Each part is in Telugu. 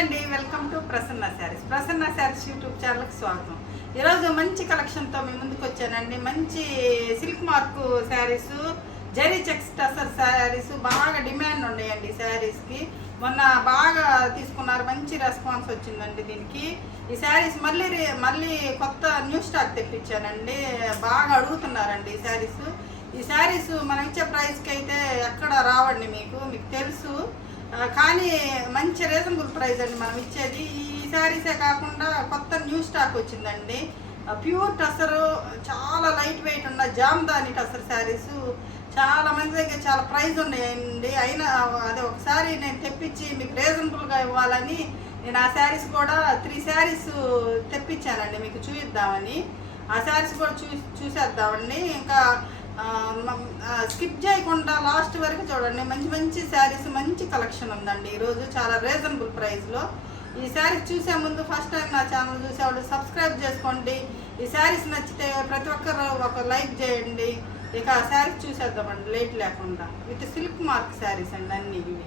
అండి, welcome to Prasanna saris YouTube ఛానల్కి స్వాగతం. ఈరోజు మంచి కలెక్షన్తో మీ ముందుకు వచ్చానండి. మంచి silk mark saris, zari checks tussar saris బాగా డిమాండ్ ఉన్నాయండి. శారీస్కి మొన్న బాగా తీసుకున్నారు, మంచి రెస్పాన్స్ వచ్చిందండి దీనికి. ఈ శారీస్ మళ్ళీ కొత్త న్యూ స్టాక్ తెప్పించానండి. బాగా అడుగుతున్నారండి ఈ శారీస్ మనం ఇచ్చే ప్రైస్కి అయితే ఎక్కడ రావండి, మీకు తెలుసు. కానీ మంచి రీజనబుల్ ప్రైస్ అండి మనం ఇచ్చేది. ఈ శారీసే కాకుండా కొత్త న్యూ స్టాక్ వచ్చిందండి. ప్యూర్ టసరు, చాలా లైట్ వెయిట్ ఉన్న జామ్దాని టసర్ శారీస్ చాలా మంది దగ్గర చాలా ప్రైస్ ఉన్నాయండి. అయినా అదే ఒకసారి నేను తెప్పించి మీకు రీజనబుల్గా ఇవ్వాలని నేను ఆ శారీస్ కూడా 3 శారీస్ తెప్పించానండి మీకు చూపిద్దామని. ఆ శారీస్ కూడా చూసేద్దామండి. ఇంకా స్కిప్ చేయకుండా లాస్ట్ వరకు చూడండి. మంచి శారీస్, మంచి కలెక్షన్ ఉందండి ఈరోజు చాలా రీజనబుల్ ప్రైస్లో. ఈ శారీస్ చూసే ముందు ఫస్ట్ టైం నా ఛానల్ చూసేవాళ్ళు సబ్స్క్రైబ్ చేసుకోండి. ఈ శారీస్ నచ్చితే ప్రతి ఒక్కరు ఒక లైక్ చేయండి. ఇక ఆ శారీస్ చూసేద్దామండి లేట్ లేకుండా. విత్ సిల్క్ మార్క్ శారీస్ అండి అన్నీ ఇవి.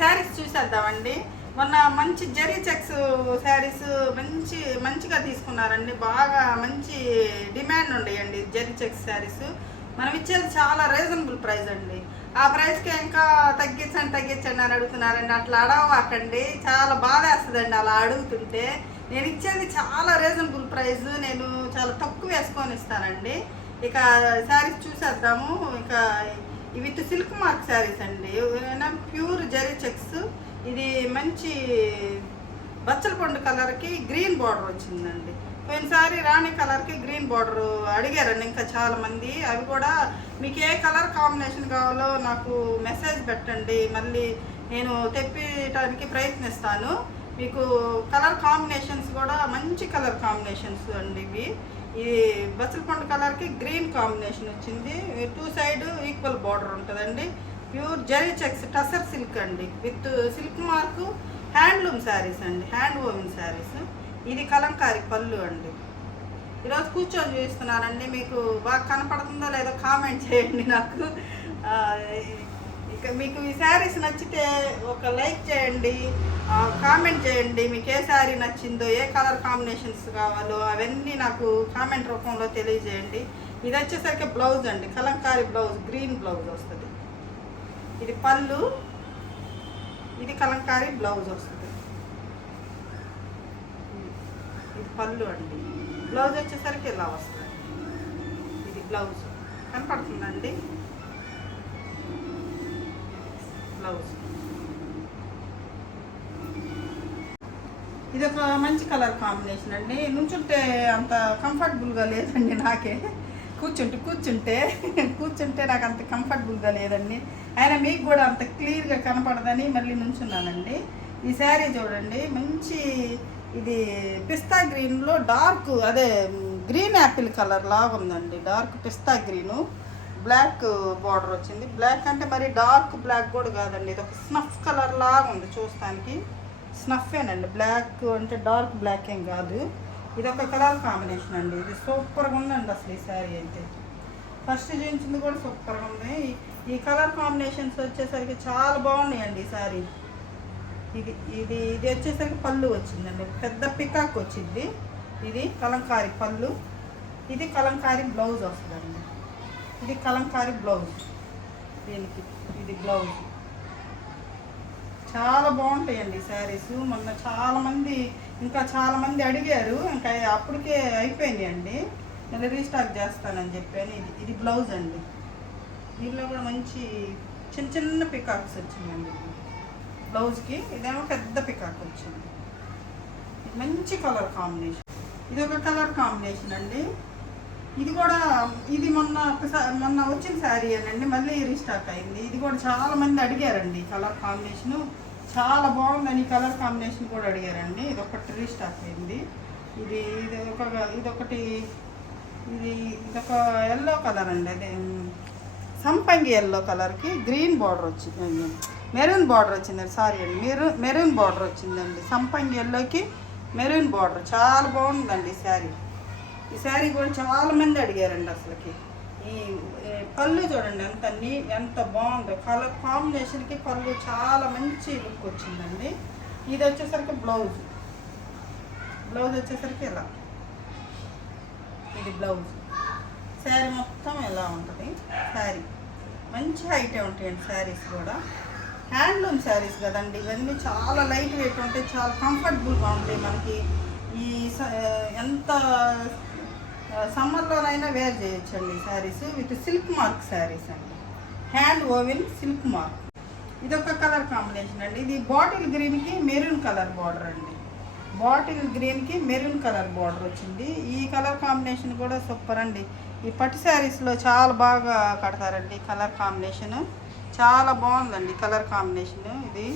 శారీస్ చూసేద్దామండి. మొన్న మంచి జరీ చెక్స్ శారీస్ మంచిగా తీసుకున్నారండి. బాగా మంచి డిమాండ్ ఉండేయండి జరీ చెక్స్ శారీస్. మనం ఇచ్చేది చాలా రీజనబుల్ ప్రైస్ అండి. ఆ ప్రైస్కి ఇంకా తగ్గించండి అని అడుగుతున్నారండి. అట్లా అడగకండి, చాలా బాధ వేస్తుందండి అలా అడుగుతుంటే. నేను ఇచ్చేది చాలా రీజనబుల్ ప్రైస్, నేను చాలా తక్కువ వేసుకొని ఇస్తానండి. ఇక శారీస్ చూసేద్దాము. ఇక విత్ సిల్క్ మార్క్ శారీస్ అండి, ప్యూర్ జరీ చెక్స్. ఇది మంచి బచ్చల పండు కలర్కి గ్రీన్ బార్డర్ వచ్చిందండి. పోయినసారి రాణి కలర్కి గ్రీన్ బార్డర్ అడిగారండి ఇంకా చాలామంది. అవి కూడా మీకు ఏ కలర్ కాంబినేషన్ కావాలో నాకు మెసేజ్ పెట్టండి, మళ్ళీ నేను తెప్పించడానికి ప్రయత్నిస్తాను. మీకు కలర్ కాంబినేషన్స్ కూడా మంచి కలర్ కాంబినేషన్స్ అండి ఇవి. ఈ బచ్చల పండు కలర్కి గ్రీన్ కాంబినేషన్ వచ్చింది. 2 సైడ్ ఈక్వల్ బార్డర్ ఉంటుందండి. Pure zari checks tussar silk అండి, with silk mark handloom sarees అండి, హ్యాండ్ వోమెన్ శారీస్. ఇది కలంకారీ పళ్ళు అండి. ఈరోజు కూర్చొని చూపిస్తున్నానండి. మీకు బాగా కనపడుతుందో లేదో కామెంట్ చేయండి నాకు. ఇక మీకు ఈ శారీస్ నచ్చితే ఒక లైక్ చేయండి, కామెంట్ చేయండి. మీకు ఏ శారీ నచ్చిందో, ఏ కలర్ కాంబినేషన్స్ కావాలో అవన్నీ నాకు కామెంట్ రూపంలో తెలియజేయండి. ఇది వచ్చేసరికి బ్లౌజ్ అండి, కలంకారీ బ్లౌజ్, గ్రీన్ బ్లౌజ్ వస్తుంది. ఇది పళ్ళు, ఇది కలంకారీ బ్లౌజ్ వస్తుంది. ఇది పళ్ళు అండి. బ్లౌజ్ వచ్చేసరికి ఇలా వస్తుంది. ఇది బ్లౌజ్ కనపడుతుందండి, బ్లౌజ్. ఇది ఒక మంచి కలర్ కాంబినేషన్ అండి. నుంచుంటే అంత కంఫర్టబుల్గా లేదండి నాకే. కూర్చుంటే నాకు అంత కంఫర్టబుల్గా లేదండి. అయినా మీకు కూడా అంత క్లియర్గా కనపడదని మళ్ళీ నుంచున్నానండి. ఈ శారీ చూడండి, మంచి ఇది పిస్తా గ్రీన్లో డార్క్, అదే గ్రీన్ యాపిల్ కలర్ లాగా ఉందండి. డార్క్ పిస్తా గ్రీను, బ్లాక్ బార్డర్ వచ్చింది. బ్లాక్ అంటే మరి డార్క్ బ్లాక్ కూడా కాదండి, ఇది ఒక స్నఫ్ కలర్ లాగా ఉంది చూస్తానికి. స్నఫేనండి, బ్లాక్ అంటే డార్క్ బ్లాక్ ఏం కాదు. ఇది ఒక కలర్ కాంబినేషన్ అండి. ఇది సూపర్గా ఉందండి అసలు ఈ శారీ అయితే. ఫస్ట్ చూపించింది కూడా సూపర్గా ఉంది. ఈ కలర్ కాంబినేషన్స్ వచ్చేసరికి చాలా బాగున్నాయండి ఈ శారీ. ఇది వచ్చేసరికి పళ్ళు వచ్చిందండి, పెద్ద పికాక్ వచ్చింది. ఇది కలంకారీ పళ్ళు, ఇది కలంకారీ బ్లౌజ్ వస్తుందండి. ఇది కలంకారీ బ్లౌజ్ దీనికి. ఇది బ్లౌజ్ చాలా బాగుంటాయండి శారీస్. మొన్న చాలా మంది అడిగారు, ఇంకా అప్పటికే అయిపోయింది అండి. నేను రీస్టాక్ చేస్తానని చెప్పాను. ఇది బ్లౌజ్ అండి. దీనిలో కూడా మంచి చిన్న పికాక్స్ వచ్చిందండి బ్లౌజ్కి. ఇదేమో పెద్ద పికాక్ వచ్చింది. మంచి కలర్ కాంబినేషన్. ఇది ఒక కలర్ కాంబినేషన్ అండి. ఇది మొన్న వచ్చిన శారీ అనండి, మళ్ళీ రీస్టాక్ అయింది. ఇది కూడా చాలా మంది అడిగారండి. కలర్ కాంబినేషను చాలా బాగుందని కలర్ కాంబినేషన్ కూడా అడిగారండి. ఇది ఒకటి రీస్టాక్ అయింది. ఇదొక ఎల్లో కలర్ అండి, అదే సంపంగి ఎల్లో కలర్కి గ్రీన్ బార్డర్ వచ్చిందండి, మెరూన్ బార్డర్ వచ్చిందండి. సారీ అండి, మెరూన్ బార్డర్ వచ్చిందండి. సంపంగి ఎల్లోకి మెరూన్ బార్డర్ చాలా బాగుందండి శారీ. ఈ శారీ కూడా చాలా మంది అడిగారండి అసలుకి. ఈ పళ్ళు చూడండి ఎంత బాగుందో, కలర్ కాంబినేషన్కి పళ్ళు చాలా మంచి లుక్ వచ్చిందండి. ఇది వచ్చేసరికి బ్లౌజ్ వచ్చేసరికి ఇలా, ఇది బ్లౌజ్. శారీ మొత్తం ఎలా ఉంటుంది. శారీ మంచి హైటే ఉంటాయండి. శారీస్ కూడా హ్యాండ్లూమ్ శారీస్ కదండి ఇవన్నీ, చాలా లైట్ వెయిట్ ఉంటాయి, చాలా కంఫర్టబుల్గా ఉంటాయి. మనకి ఈ ఎంత సమ్మర్లోనైనా వేర్ చేయొచ్చండి saris. With silk mark saris అండి, హ్యాండ్ ఓవెన్ సిల్క్ మార్క్. ఇది ఒక కలర్ కాంబినేషన్ అండి. ఇది బాటిల్ గ్రీన్కి మెరూన్ కలర్ బార్డర్ అండి. బాటిల్ గ్రీన్కి మెరూన్ కలర్ బార్డర్ వచ్చింది. ఈ కలర్ కాంబినేషన్ కూడా సూపర్ అండి. ఈ పట్టు శారీస్లో చాలా బాగా కడతారండి. కలర్ కాంబినేషన్ చాలా బాగుందండి. కలర్ కాంబినేషన్ ఇది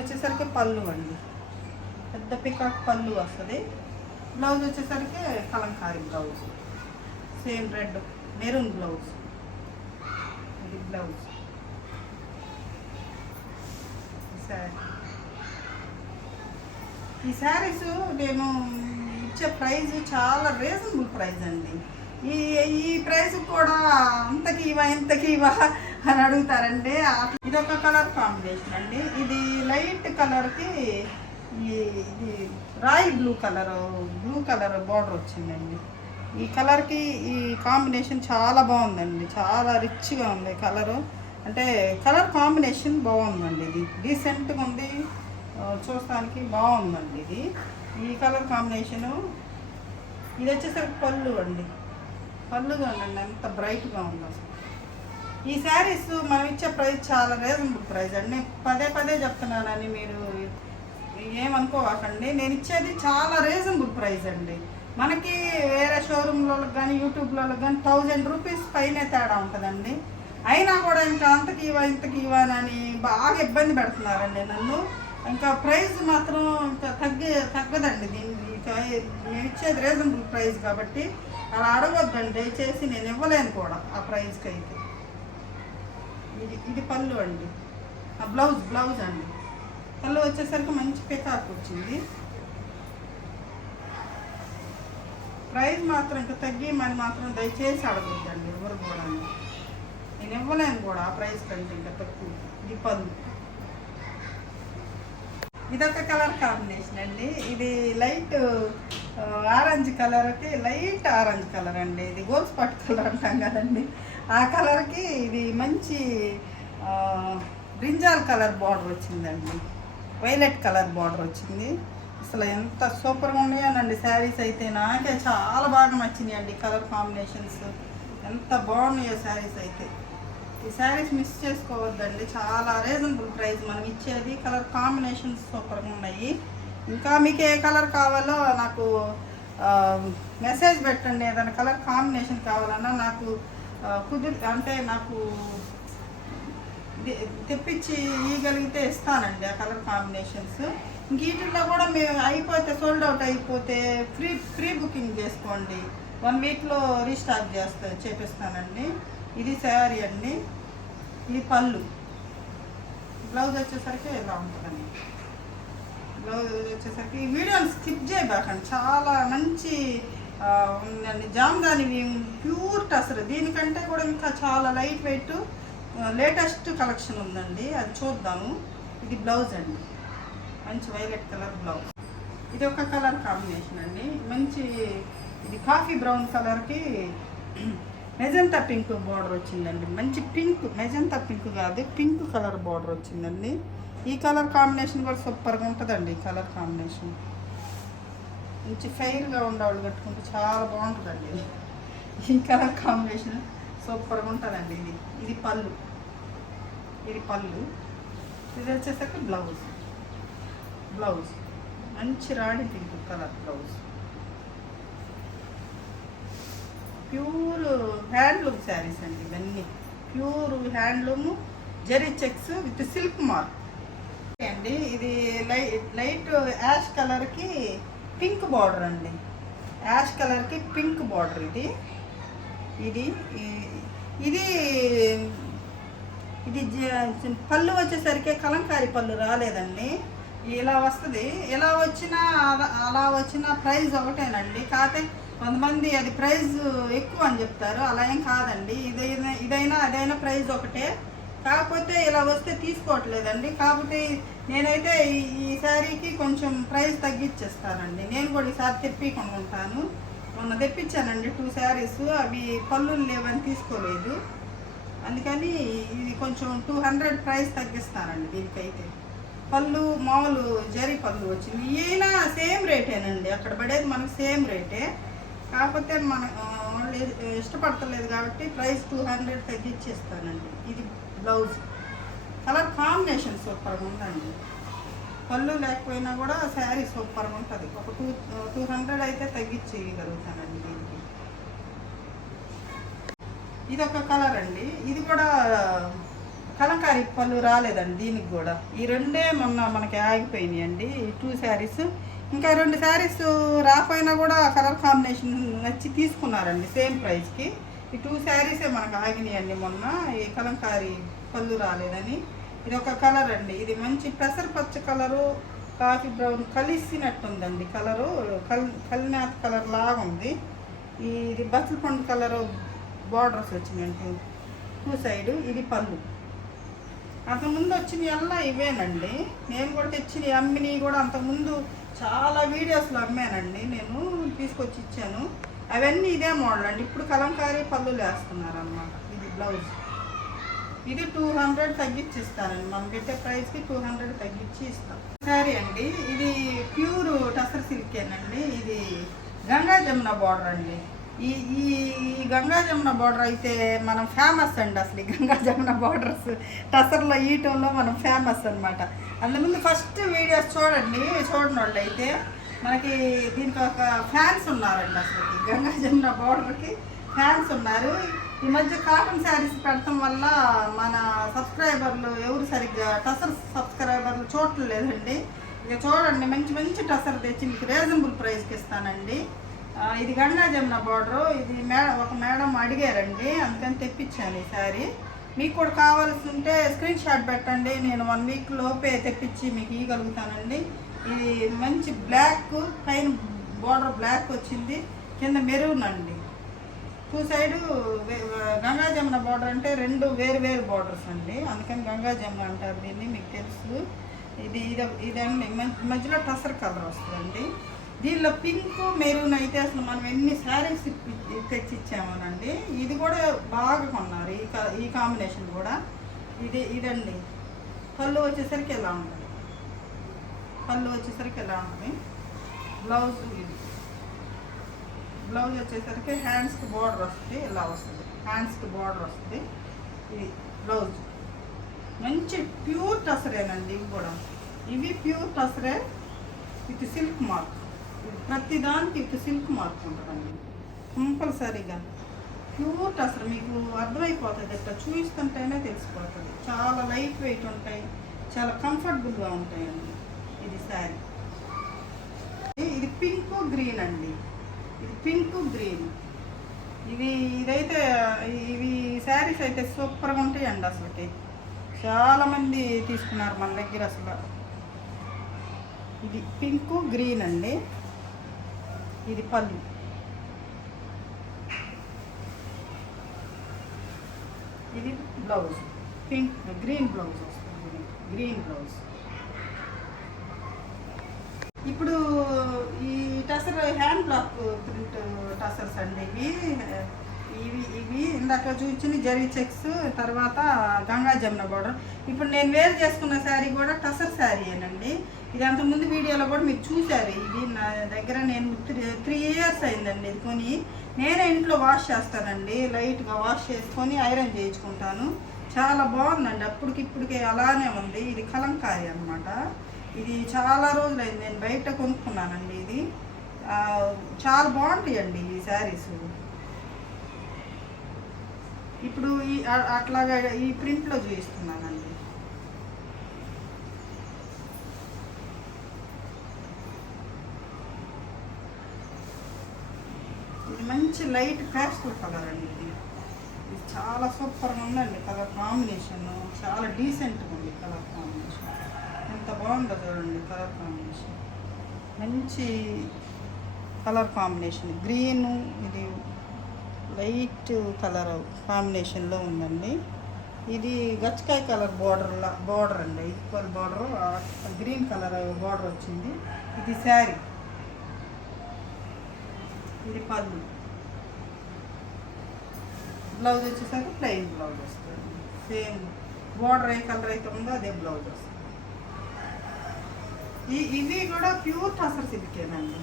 వచ్చేసరికి పళ్ళు అండి, పెద్ద పికాక్ పళ్ళు వస్తుంది. బ్లౌజ్ వచ్చేసరికి Kalamkari blouse, same red maroon blouse. ఇది బ్లౌజ్. ఈ శారీస్ నేను ఇచ్చే ప్రైస్ చాలా రీజనబుల్ ప్రైస్ అండి. ఈ ప్రైస్ కూడా అంతకి ఇవా ఇంతకి ఇవా అని అడుగుతారండి. ఇది ఒక కలర్ కాంబినేషన్ అండి. ఇది లైట్ కలర్కి ఇది రాయల్ బ్లూ కలర్ బార్డర్ వచ్చిందండి. ఈ కలర్కి ఈ కాంబినేషన్ చాలా బాగుందండి, చాలా రిచ్గా ఉంది కలరు. అంటే కలర్ కాంబినేషన్ బాగుందండి. ఇది డీసెంట్గా ఉంది, చూడటానికి బాగుందండి. ఇది ఈ కలర్ కాంబినేషను. ఇది వచ్చేసరికి పళ్ళు అండి, పళ్ళు చూడండి ఎంత బ్రైట్గా ఉంది అసలు. ఈ శారీస్ మనం ఇచ్చే ప్రైస్ చాలా రీజనబుల్ ప్రైస్ అండి. పదే చెప్తున్నానని మీరు ఏమనుకోవాకండి. నేను ఇచ్చేది చాలా రీజనబుల్ ప్రైస్ అండి. మనకి వేరే షోరూమ్లకు కానీ యూట్యూబ్లో కానీ 1000 రూపీస్ పైనే తేడా ఉంటుందండి. అయినా కూడా ఇంకా అంతకి ఇవా ఇంతకి ఇవ్వనని బాగా ఇబ్బంది పెడుతున్నారండి నన్ను. ఇంకా ప్రైస్ మాత్రం ఇంకా తగ్గదండి. నేను ఇచ్చేది రీజనబుల్ ప్రైస్ కాబట్టి అలా అడగొద్దండి దయచేసి. నేను ఇవ్వలేను కూడా ఆ ప్రైస్కి అయితే. ఇది పళ్ళు అండి, బ్లౌజ్ అండి. పళ్ళు వచ్చేసరికి మంచి పికాక్ వచ్చింది. ప్రైస్ మాత్రం ఇంకా తగ్గి మరి మాత్రం దయచేసి అడగొద్దండి ఎవరు కూడా. నేను ఇవ్వలేను కూడా ఆ ప్రైస్ కంటే ఇంకా తక్కువ. ఇది పళ్ళు. ఇదొక కలర్ కాంబినేషన్ అండి. ఇది లైట్ ఆరెంజ్ కలర్కి లైట్ ఆరెంజ్ కలర్ అండి. ఇది గోల్డ్ స్పాట్ కలర్ అంటాం కదండి, ఆ కలర్కి ఇది మంచి బ్రింజాల్ కలర్ బార్డర్ వచ్చిందండి. వైలెట్ కలర్ బార్డర్ వచ్చింది. అసలు ఎంత సూపర్గా ఉన్నాయోనండి శారీస్ అయితే. నాకే చాలా బాగా నచ్చినాయి అండి కలర్ కాంబినేషన్స్. ఎంత బాగున్నాయో శారీస్ అయితే. ఈ శారీస్ మిస్ చేసుకోవద్దండి, చాలా రీజనబుల్ ప్రైస్ మనం ఇచ్చేది. కలర్ కాంబినేషన్స్ సూపర్గా ఉన్నాయి. ఇంకా మీకు ఏ కలర్ కావాలో నాకు మెసేజ్ పెట్టండి. ఏదైనా కలర్ కాంబినేషన్ కావాలన్నా నాకు అంటే నాకు తెప్పించి ఇవ్వగలిగితే ఇస్తానండి ఆ కలర్ కాంబినేషన్స్. ఇంక వీటిల్లో కూడా మేము అయిపోతే సోల్డ్ అవుట్ అయిపోతే ఫ్రీ బుకింగ్ చేసుకోండి. 1 వీక్లో రీస్టాక్ చేపిస్తానండి. ఇది శారీ అండి. ఇది పళ్ళు. బ్లౌజ్ వచ్చేసరికి ఇలా ఉంటుందండి. బ్లౌజ్ వచ్చేసరికి ఈ వీడియోని స్కిప్ చేయబాకండి, చాలా మంచి ఉందండి. జామ్దాని ప్యూర్ టసర్. దీనికంటే కూడా ఇంకా చాలా లైట్ వెయిట్ లేటెస్ట్ కలెక్షన్ ఉందండి, అది చూద్దాము. ఇది బ్లౌజ్ అండి, మంచి వైలెట్ కలర్ బ్లౌజ్. ఇది ఒక కలర్ కాంబినేషన్ అండి, మంచి ఇది కాఫీ బ్రౌన్ కలర్కి మెజంతా పింక్ బార్డర్ వచ్చిందండి. మంచి పింక్, మెజంతా పింక్ కాదు, పింక్ కలర్ బార్డర్ వచ్చిందండి. ఈ కలర్ కాంబినేషన్ కూడా సూపర్గా ఉంటుందండి. ఈ కలర్ కాంబినేషన్ మంచి ఫెయిర్గా ఉండేవాళ్ళు కట్టుకుంటే చాలా బాగుంటుందండి. ఈ కలర్ కాంబినేషన్ సూపర్గా ఉంటుందండి. ఇది పళ్ళు. ఇది పళ్ళు. ఇది వచ్చేసరికి బ్లౌజ్ మంచి rani pink colour blouse. Pure handloom sarees అండి ఇవన్నీ. Pure handloom zari checks with silk mark అండి. ఇది లైట్ యాష్ కలర్కి పింక్ బార్డర్ అండి. యాష్ కలర్కి పింక్ బార్డర్. ఇది ఇది ఇది పళ్ళు వచ్చేసరికి కలంకారీ పళ్ళు రాలేదండి. ఇలా వస్తుంది. ఇలా వచ్చినా అలా వచ్చిన ప్రైస్ ఒకటేనండి. కాకపోతే కొంతమంది అది ప్రైస్ ఎక్కువ అని చెప్తారు. అలా ఏం కాదండి. ఇదైనా అదైనా ప్రైస్ ఒకటే. కాకపోతే ఇలా వస్తే తీసుకోవట్లేదండి. కాకపోతే నేనైతే ఈ శారీకి కొంచెం ప్రైస్ తగ్గించేస్తానండి. నేను కూడా ఈసారి తెప్పించుకుంటాను. మొన్న తెప్పించానండి 2 శారీస్. అవి పళ్ళులు లేవని తీసుకోలేదు. అందుకని ఇది కొంచెం 200 ప్రైస్ తగ్గిస్తానండి దీనికైతే. పళ్ళు మామూలు జరీ పళ్ళు వచ్చింది. ఈయన సేమ్ రేటేనండి. అక్కడ పడేది మనకు సేమ్ రేటే. కాకపోతే మన వాళ్ళు ఇష్టపడతలేదు కాబట్టి ప్రైస్ 200 తగ్గించేస్తానండి. ఇది బ్లౌజ్ కలర్ కాంబినేషన్ సూపర్గా ఉందండి. పళ్ళు లేకపోయినా కూడా శారీ సూపర్గా ఉంటుంది. ఒక 200 అయితే తగ్గించేయగలుగుతానండి దీనికి. ఇది ఒక కలర్ అండి. ఇది కూడా కలంకారీ పళ్ళు రాలేదండి దీనికి కూడా. ఈ రెండే మొన్న మనకి ఆగిపోయినాయి అండి, ఈ 2 శారీస్. ఇంకా 2 శారీస్ రాకపోయినా కూడా కలర్ కాంబినేషన్ నచ్చి తీసుకున్నారండి సేమ్ ప్రైస్కి. ఈ 2 శారీసే మనకు ఆగినాయండి మొన్న, ఈ కలంకారీ పళ్ళు రాలేదని. ఇది ఒక కలర్ అండి. ఇది మంచి పెసరపచ్చ కలరు, కాఫీ బ్రౌన్ కలిసినట్టుందండి కలరు. కలినాథ్ కలర్ లాగా ఉంది. ఇది బచ్చల పండు కలరు బార్డర్స్ వచ్చినాయండి 2 సైడు. ఇది పళ్ళు. అంతకుముందు వచ్చినవి అలా ఇవేనండి. నేను కూడా తెచ్చినవి అమ్మినవి కూడా అంతకుముందు చాలా వీడియోస్లో అమ్మానండి. నేను తీసుకొచ్చి ఇచ్చాను. అవన్నీ ఇదే మోడల్ అండి. ఇప్పుడు కలంకారీ పళ్ళు వేస్తున్నారన్నమాట. ఇది బ్లౌజ్. ఇది 200 తగ్గించిస్తానండి. మనం పెట్టే ప్రైస్కి 200 తగ్గించి ఇస్తాం. శారీ అండి. ఇది ప్యూర్ టసర్ సిల్కేనండి. ఇది గంగా జమున బార్డర్ అండి. ఈ ఈ గంగా జమున బార్డర్ అయితే మనం ఫేమస్ అండి. అసలు ఈ గంగా జమున బార్డర్స్ టసర్లో ఈటంలో మనం ఫేమస్ అనమాట. అందుముందు ఫస్ట్ వీడియోస్ చూడండి. చూడని వాళ్ళు అయితే మనకి దీనికి ఒక ఫ్యాన్స్ ఉన్నారండి. అసలు గంగా జమున బార్డర్కి ఫ్యాన్స్ ఉన్నారు. ఈ మధ్య కాటన్ శారీస్ పెడతాం వల్ల మన సబ్స్క్రైబర్లు ఎవరు సరిగ్గా టసర్ సబ్స్క్రైబర్లు చూడలేదండి. ఇక చూడండి, మంచి మంచి టసర్ తెచ్చి మీకు రీజనబుల్ ప్రైస్కి ఇస్తానండి. ఇది గంగా జమున బార్డరు. ఇది ఒక మేడం అడిగారండి, అందుకని తెప్పించాను ఈ శారీ. మీకు కూడా కావాల్సి ఉంటే స్క్రీన్ షాట్ పెట్టండి. నేను 1 వీక్ లోపే తెప్పించి మీకు ఇవ్వగలుగుతానండి. ఇది మంచి బ్లాక్, పైన బార్డర్ బ్లాక్ వచ్చింది, కింద మెరూన్ అండి. 2 సైడు గంగా జమున బార్డర్ అంటే 2 వేరు వేరు బార్డర్స్ అండి. అందుకని గంగా జమున అంటారు దీన్ని, మీకు తెలుసు. ఇదండి మధ్యలో టసర్ కలర్ వస్తుందండి. దీనిలో పింక్ మెరూన్ అయితే అసలు మనం ఎన్ని శారీస్ తెచ్చిచ్చామోనండి. ఇది కూడా బాగా కొన్నారు ఈ కాంబినేషన్ కూడా. ఇదండి పళ్ళు వచ్చేసరికి ఎలా ఉంటుంది. బ్లౌజ్ వచ్చేసరికి హ్యాండ్స్కి బార్డర్ వస్తుంది. ఇలా వస్తుంది, హ్యాండ్స్కి బార్డర్ వస్తుంది. ఇది బ్లౌజ్. మంచి ప్యూర్ టసరేనండి. ఇవి ప్యూర్ టసరే విత్ సిల్క్ మార్క్. ప్రతి దానికి విత్ సిల్క్ మార్క్ ఉంటుందండి కంపల్సరీగా. ప్యూర్ టసర్ మీకు అర్థమైపోతుంది. ఇట్లా చూపిస్తుంటేనే తెలిసిపోతుంది. చాలా లైట్ వెయిట్ ఉంటాయి, చాలా కంఫర్టబుల్గా ఉంటాయండి. ఇది శారీ. ఇది పింక్ గ్రీన్ అండి. ఇది పింక్ గ్రీన్. ఇదైతే ఇవి శారీస్ అయితే సూపర్గా ఉంటాయండి. అసలుకి చాలామంది తీసుకున్నారు మన దగ్గర అసలు. ఇది పింక్ గ్రీన్ అండి. ఇది పళ్ళు. ఇది బ్లౌజ్. గ్రీన్ బ్లౌజ్ వస్తుంది. Green blouse. ఇప్పుడు ఈ tussar hand black print tussars అండి. ఇవి ఇందాక చూపించిన జరీ చెక్స్, తర్వాత గంగా జమున బార్డర్. ఇప్పుడు నేను వేర్ చేసుకున్న శారీ కూడా టసర్ శారీ ఏనండి. ఇది అంతకుముందు వీడియోలో కూడా మీరు చూశారు. ఇది నా దగ్గర నేను 3 ఇయర్స్ అయిందండి ఇది కొని. నేనే ఇంట్లో వాష్ చేస్తానండి. లైట్గా వాష్ చేసుకొని ఐరన్ చేయించుకుంటాను. చాలా బాగుందండి. అప్పటికిప్పటికే అలానే ఉంది. ఇది కలంకారీ అనమాట. ఇది చాలా రోజులైంది నేను బయట కొనుక్కున్నానండి. ఇది చాలా బాగుంటాయండి ఈ శారీస్. ఇప్పుడు అట్లాగా ఈ ప్రింట్లో చూపిస్తున్నానండి. ఇది మంచి లైట్ ప్యాస్టల్ కలర్ అండి. ఇది చాలా సూపర్గా ఉందండి. కలర్ కాంబినేషన్ చాలా డీసెంట్గా ఉంది. కలర్ కాంబినేషన్ ఎంత బాగుందో చూడండి కలర్ కాంబినేషన్. మంచి కలర్ కాంబినేషన్, గ్రీను ఇది లైట్ కలర్ కాంబినేషన్లో ఉందండి. ఇది గచ్చకాయ కలర్ బార్డర్ అండి, equal border, green colour border వచ్చింది. ఇది శారీ, ఇది పళ్ళు. బ్లౌజ్ వచ్చేసరికి ప్లెయిన్ బ్లౌజ్ వస్తుంది. సేమ్ బార్డర్ ఏ కలర్ అయితే ఉందో అదే బ్లౌజ్ వస్తుంది. ఇవి కూడా ప్యూర్ టసర్ సిల్కేనండి,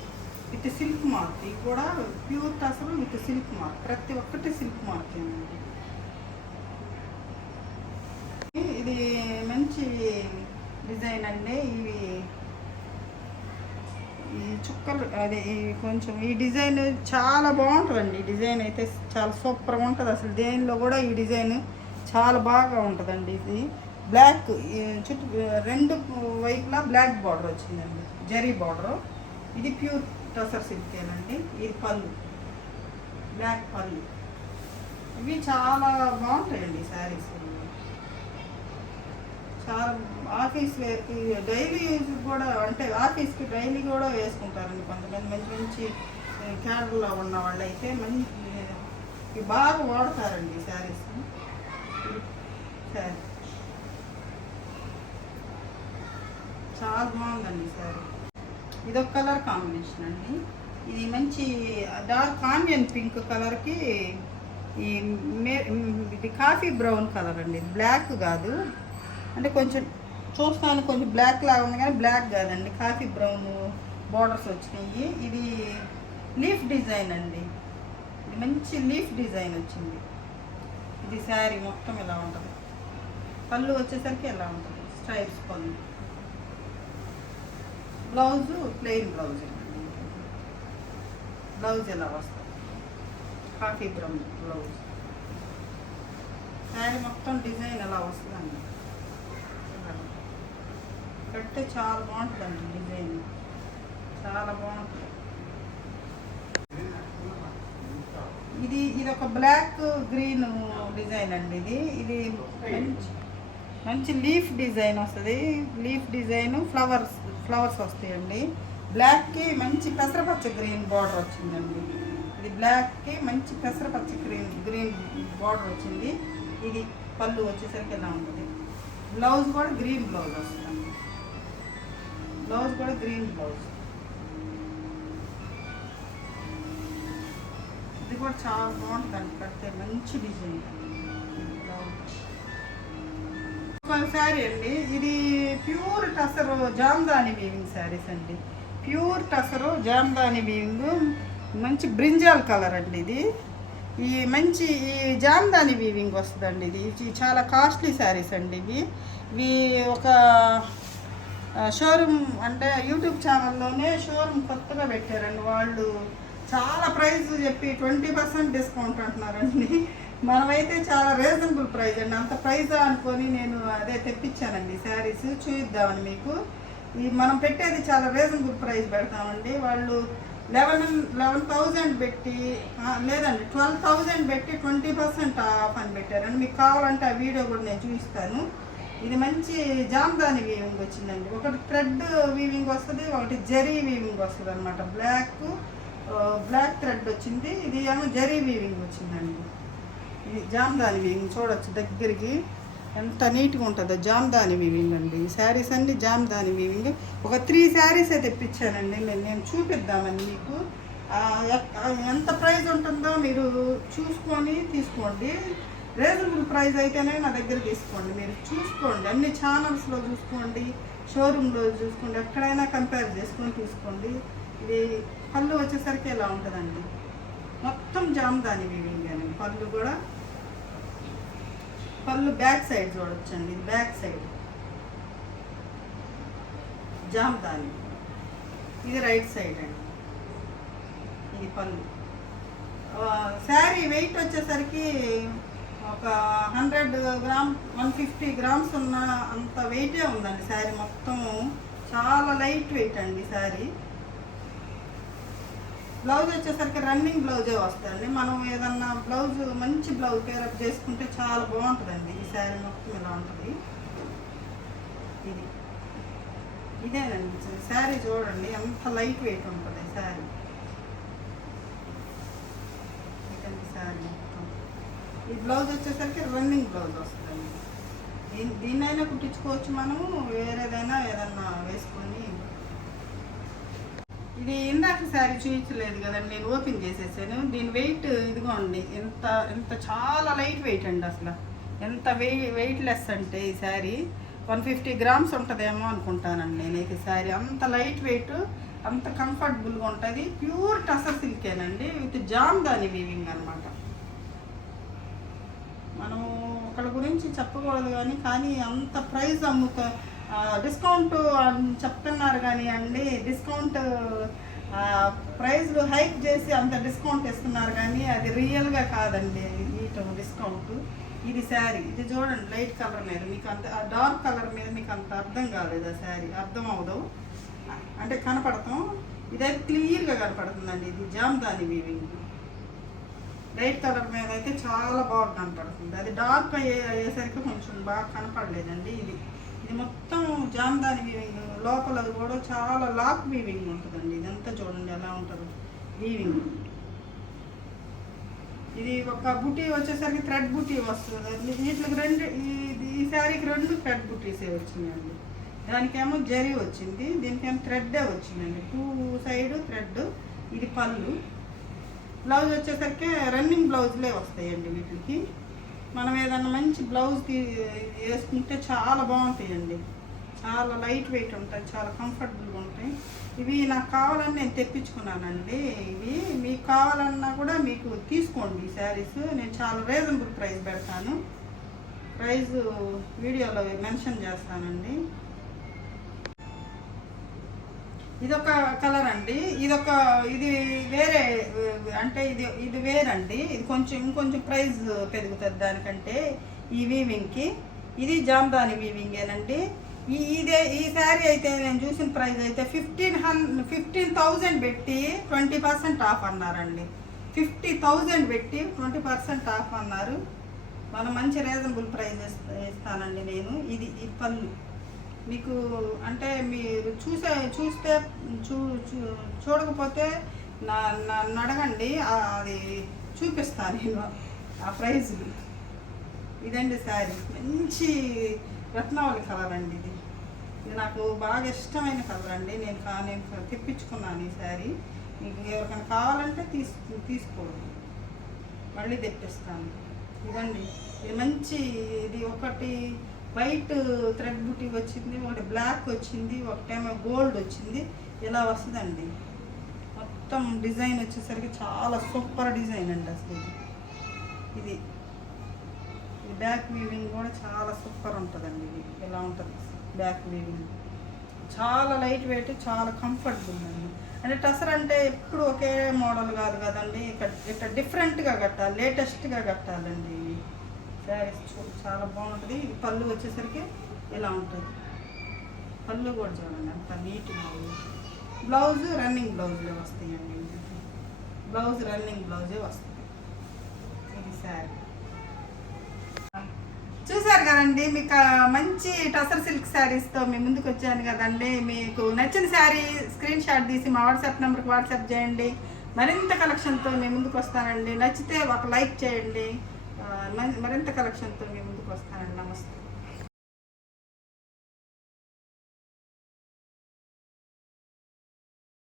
విత్ సిల్క్ మార్క్. ఇవి కూడా pure tussar with silk mark, ప్రతి ఒక్కటి సిల్క్ మార్కేనండి. ఇది మంచి డిజైన్ అండి. ఈ చుక్కలు అదే కొంచెం ఈ డిజైన్ చాలా బాగుంటుందండి. ఈ డిజైన్ అయితే చాలా సూపర్గా ఉంటుంది. అసలు దేనిలో కూడా ఈ డిజైన్ చాలా బాగా ఉంటుందండి. ఇది బ్లాక్ చుట్టూ రెండు వైపులా బ్లాక్ బార్డర్ వచ్చిందండి, జరీ బార్డర్. ఇది ప్యూర్ టసర్ సిల్కేనండి. ఇది పళ్ళు, బ్లాక్ పళ్ళు. ఇవి చాలా బాగుంటాయండి శారీస్. చాలా ఆఫీస్ వేర్కి, డైలీ యూజ్ కూడా, అంటే ఆఫీస్కి డైలీ కూడా వేసుకుంటారండి కొంతమంది. మంచి మంచి క్యాడర్లో ఉన్న వాళ్ళు అయితే మంచి బాగా వాడతారండి శారీస్. శారీ చాలా బాగుందండి శారీ. ఇదొక కలర్ కాంబినేషన్ అండి. ఇది మంచి డార్క్ ఆనియన్ పింక్ కలర్కి ఇది కాఫీ బ్రౌన్ కలర్ అండి. ఇది బ్లాక్ కాదు, అంటే కొంచెం చూస్తాను కొంచెం బ్లాక్ లాగా ఉంది కానీ బ్లాక్ కాదండి, కాఫీ బ్రౌన్ బార్డర్స్ వచ్చినాయి. ఇది లీఫ్ డిజైన్ అండి, ఇది మంచి లీఫ్ డిజైన్ వచ్చింది. ఇది శారీ మొత్తం ఇలా ఉంటుంది. పళ్ళు వచ్చేసరికి ఎలా ఉంటుంది, స్ట్రైప్స్ పళ్ళు. బ్లౌజు ప్లెయిన్ బ్లౌజ్ అండి. బ్లౌజ్ ఎలా వస్తుంది, కాఫీ బ్రౌన్ బ్లౌజ్. శారీ మొత్తం డిజైన్ ఎలా వస్తుందండి, కట్టే చాలా బాగుంటుందండి. డిజైన్ చాలా బాగుంటుంది. ఇది ఒక బ్లాక్ గ్రీన్ డిజైన్ అండి. ఇది మంచి లీఫ్ డిజైన్ వస్తుంది. లీఫ్ డిజైన్ ఫ్లవర్స్ వస్తాయండి. బ్లాక్కి మంచి పెసరపచ్చ గ్రీన్ బార్డర్ వచ్చిందండి. ఇది బ్లాక్కి మంచి పెసరపచ్చ గ్రీన్ బార్డర్ వచ్చింది. ఇది పళ్ళు వచ్చేసరికి ఎలా ఉంటుంది. బ్లౌజ్ కూడా గ్రీన్ బ్లౌజ్ వస్తుందండి. బ్లౌజ్ కూడా గ్రీన్ బ్లౌజ్. ఇది కూడా చాలా బాగుంటుందండి, కడితే మంచి డిజైన్. శారీ అండి, ఇది ప్యూర్ టసరు జామ్దాని వీవింగ్ శారీస్ అండి. ప్యూర్ టసరు జామ్దాని వీవింగ్, మంచి బ్రింజాల్ కలర్ అండి. ఈ జామ్దాని వీవింగ్ వస్తుందండి. ఇది చాలా కాస్ట్లీ శారీస్ అండి. ఇవి ఒక షోరూమ్, అంటే యూట్యూబ్ ఛానల్లోనే షోరూమ్ కొత్తగా పెట్టారండి. వాళ్ళు చాలా ప్రైస్ చెప్పి 20% డిస్కౌంట్ అంటున్నారండి. మనమైతే చాలా రీజనబుల్ ప్రైస్ అండి. అంత ప్రైజా అనుకొని నేను అదే తెప్పించానండి శారీస్ చూద్దామని మీకు. మనం పెట్టేది చాలా రీజనబుల్ ప్రైస్ పెడతామండి. వాళ్ళు 11,000 పెట్టి, లేదండి 12,000 పెట్టి 20% ఆఫ్ అని పెట్టారండి. మీకు కావాలంటే ఆ వీడియో కూడా నేను చూపిస్తాను. ఇది మంచి జామ్దాని వీవింగ్ వచ్చిందండి. ఒకటి థ్రెడ్ వీవింగ్ వస్తుంది, ఒకటి జరీ వీవింగ్ వస్తుంది అనమాట. బ్లాక్ థ్రెడ్ వచ్చింది, ఇది ఏమో జరీ వీవింగ్ వచ్చిందండి. ఇది జామ్దాని వీవింగ్ చూడొచ్చు దగ్గరికి ఎంత నీట్గా ఉంటుందో. జామ్దాని వీవింగ్ అండి. ఈ శారీస్ అన్ని జామ్దాని వీవింగ్. ఒక 3 శారీస్ అయితే తెప్పించానండి నేను చూపిద్దామని మీకు. ఎంత ప్రైస్ ఉంటుందో మీరు చూసుకొని తీసుకోండి. రీజనబుల్ ప్రైస్ అయితేనే నా దగ్గర తీసుకోండి. మీరు చూసుకోండి, అన్ని ఛానల్స్లో చూసుకోండి, షోరూంలో చూసుకోండి, ఎక్కడైనా కంపేర్ చేసుకొని తీసుకోండి. ఇది పళ్ళు వచ్చేసరికి ఎలా ఉంటుందండి, మొత్తం జామ్దాని వీవింగ్ అండి. పళ్ళు బ్యాక్ సైడ్ చూడొచ్చండి. ఇది బ్యాక్ సైడ్ జామ్దాని, ఇది రైట్ సైడ్ అండి. ఇది పళ్ళు. శారీ వెయిట్ వచ్చేసరికి ఒక 100 గ్రామ్ 150 గ్రామ్స్ ఉన్న అంత వెయిటే ఉందండి. శారీ మొత్తం చాలా లైట్ వెయిట్ అండి శారీ. బ్లౌజ్ వచ్చేసరికి రన్నింగ్ బ్లౌజే వస్తుందండి. మనం ఏదన్నా బ్లౌజ్ మంచి బ్లౌజ్ పేరప్ చేసుకుంటే చాలా బాగుంటుందండి. ఈ శారీ మొత్తం ఇలా ఉంటుంది. ఇది ఇదేనండి శారీ చూడండి ఎంత లైట్ వెయిట్ ఉంటుంది శారీ. ఇదండి శారీ మొత్తం. ఈ బ్లౌజ్ వచ్చేసరికి రన్నింగ్ బ్లౌజ్ వస్తుందండి. దీన్నైనా కుట్టించుకోవచ్చు మనము, వేరేదైనా ఏదన్నా వేసుకొని. ఇది ఇందాక శారీ చూపించలేదు కదండి, నేను ఓపెన్ చేసేసాను. దీని వెయిట్ ఇదిగోండి, ఎంత ఎంత చాలా లైట్ వెయిట్ అండి. అసలు ఎంత వెయిట్ లెస్ అంటే ఈ శారీ 150 గ్రామ్స్ ఉంటుందేమో అనుకుంటానండి నేనైతే. శారీ అంత లైట్ వెయిట్, అంత కంఫర్టబుల్గా ఉంటుంది. ప్యూర్ టసర్ సిల్కేనండి విత్ జామ్దాని వీవింగ్ అనమాట. మనం ఒకళ్ళ గురించి చెప్పకూడదు కానీ అంత ప్రైస్ డిస్కౌంట్ చెప్తున్నారు కానీ అండి, డిస్కౌంట్ ప్రైస్లు హైక్ చేసి అంత డిస్కౌంట్ ఇస్తున్నారు కానీ అది రియల్గా కాదండి. డిస్కౌంట్ ఇది శారీ ఇది చూడండి, లైట్ కలర్ మీద మీకు అంత, డార్క్ కలర్ మీద మీకు అంత అర్థం కాలేదు. ఆ శారీ అర్థం అవదు అంటే కనపడతాం. ఇదైతే క్లియర్గా కనపడుతుందండి. ఇది జామ్దాని వీవింగ్. లైట్ కలర్ మీద అయితే చాలా బాగా కనపడుతుంది. అది డార్క్ అయ్యేసరికి కొంచెం బాగా కనపడలేదండి. ఇది మొత్తం జామ్దాని వీవింగ్. లోపల కూడా చాలా లాక్ వీవింగ్ ఉంటుందండి. ఇదంతా చూడండి ఎలా ఉంటుందో వీవింగ్. ఇది ఒక బుటీ వచ్చేసరికి థ్రెడ్ బుటీ వస్తుంది. వీటికి రెండు, ఈ శారీకి 2 థ్రెడ్ బుటీసే వచ్చినాయండి. దానికేమో జరీ వచ్చింది, దీనికేమో థ్రెడ్డే వచ్చిందండి. 2 సైడ్ థ్రెడ్. ఇది పళ్ళు. బ్లౌజ్ వచ్చేసరికి రన్నింగ్ బ్లౌజ్లే వస్తాయండి వీటికి. మనం ఏదన్నా మంచి బ్లౌజ్ వేసుకుంటే చాలా బాగుంటాయండి. చాలా లైట్ వెయిట్ ఉంటాయి, చాలా కంఫర్టబుల్గా ఉంటాయి. ఇవి నాకు కావాలని నేను తెప్పించుకున్నానండి. ఇవి మీకు కావాలన్నా కూడా మీకు తీసుకోండి ఈ శారీస్. నేను చాలా రీజనబుల్ ప్రైస్ పెడతాను. ప్రైస్ వీడియోలో మెన్షన్ చేస్తానండి. ఇదొక కలర్ అండి. ఇది వేరే అంటే ఇది వేరండి. ఇది ఇంకొంచెం ప్రైస్ పెరుగుతుంది దానికంటే ఈ వీవింగ్కి. ఇది జామ్దాని వీవింగేనండి. ఈ శారీ అయితే నేను చూసిన ప్రైస్ అయితే 15,000 పెట్టి 20% ఆఫ్ అన్నారండి. 50,000 పెట్టి 20% ఆఫ్ అన్నారు. మనం మంచి రీజనబుల్ ప్రైస్ ఇస్తానండి నేను. ఈ పళ్ళు మీకు అంటే మీరు చూస్తే చూడకపోతే నన్ను అడగండి, అది చూపిస్తాను నేను ఆ ప్రైజ్లు. ఇదండి శారీ. మంచి రత్నావళి కలర్ అండి. ఇది నాకు బాగా ఇష్టమైన కలర్ అండి. నేను తెప్పించుకున్నాను ఈ శారీ. మీకు ఎవరికైనా కావాలంటే తీసుకోండి, మళ్ళీ తెప్పిస్తాను. ఇదండి ఇది మంచి. ఇది ఒకటి వైట్ థ్రెడ్ బుటీ వచ్చింది, ఒకటి బ్లాక్ వచ్చింది, ఒకటేమో గోల్డ్ వచ్చింది. ఇలా వస్తుందండి. మొత్తం డిజైన్ వచ్చేసరికి చాలా సూపర్ డిజైన్ అండి అసలు. ఇది బ్యాక్ వీవింగ్ కూడా చాలా సూపర్ ఉంటుందండి. ఇది ఎలా ఉంటుంది బ్యాక్ వీవింగ్. చాలా లైట్ వెయిట్, చాలా కంఫర్టబుల్ అండి. అంటే టసర్ అంటే ఎప్పుడు ఒకే మోడల్ కాదు కదండి. ఇక్కడ డిఫరెంట్గా కట్టాలి, లేటెస్ట్గా కట్టాలండి. శారీస్ చాలా బాగుంటుంది. ఇది పళ్ళు వచ్చేసరికి ఇలా ఉంటుంది. పళ్ళు కూడా చూడండి అంత నీట్గా ఉంది. బ్లౌజ్ రన్నింగ్ బ్లౌజ్లే వస్తాయండి. బ్లౌజ్ రన్నింగ్ బ్లౌజే వస్తుంది. ఇది శారీ చూసారు కదండి. మీకు మంచి టసర్ సిల్క్ శారీస్తో మీ ముందుకు వచ్చాను కదండి. మీకు నచ్చిన శారీ స్క్రీన్ షాట్ తీసి మా వాట్సాప్ నెంబర్కి వాట్సాప్ చేయండి. మరింత కలెక్షన్తో మీ ముందుకు వస్తానండి. నచ్చితే ఒక లైక్ చేయండి. మరింత కలెక్షన్తో మీ ముందుకు వస్తానండి. నమస్తే.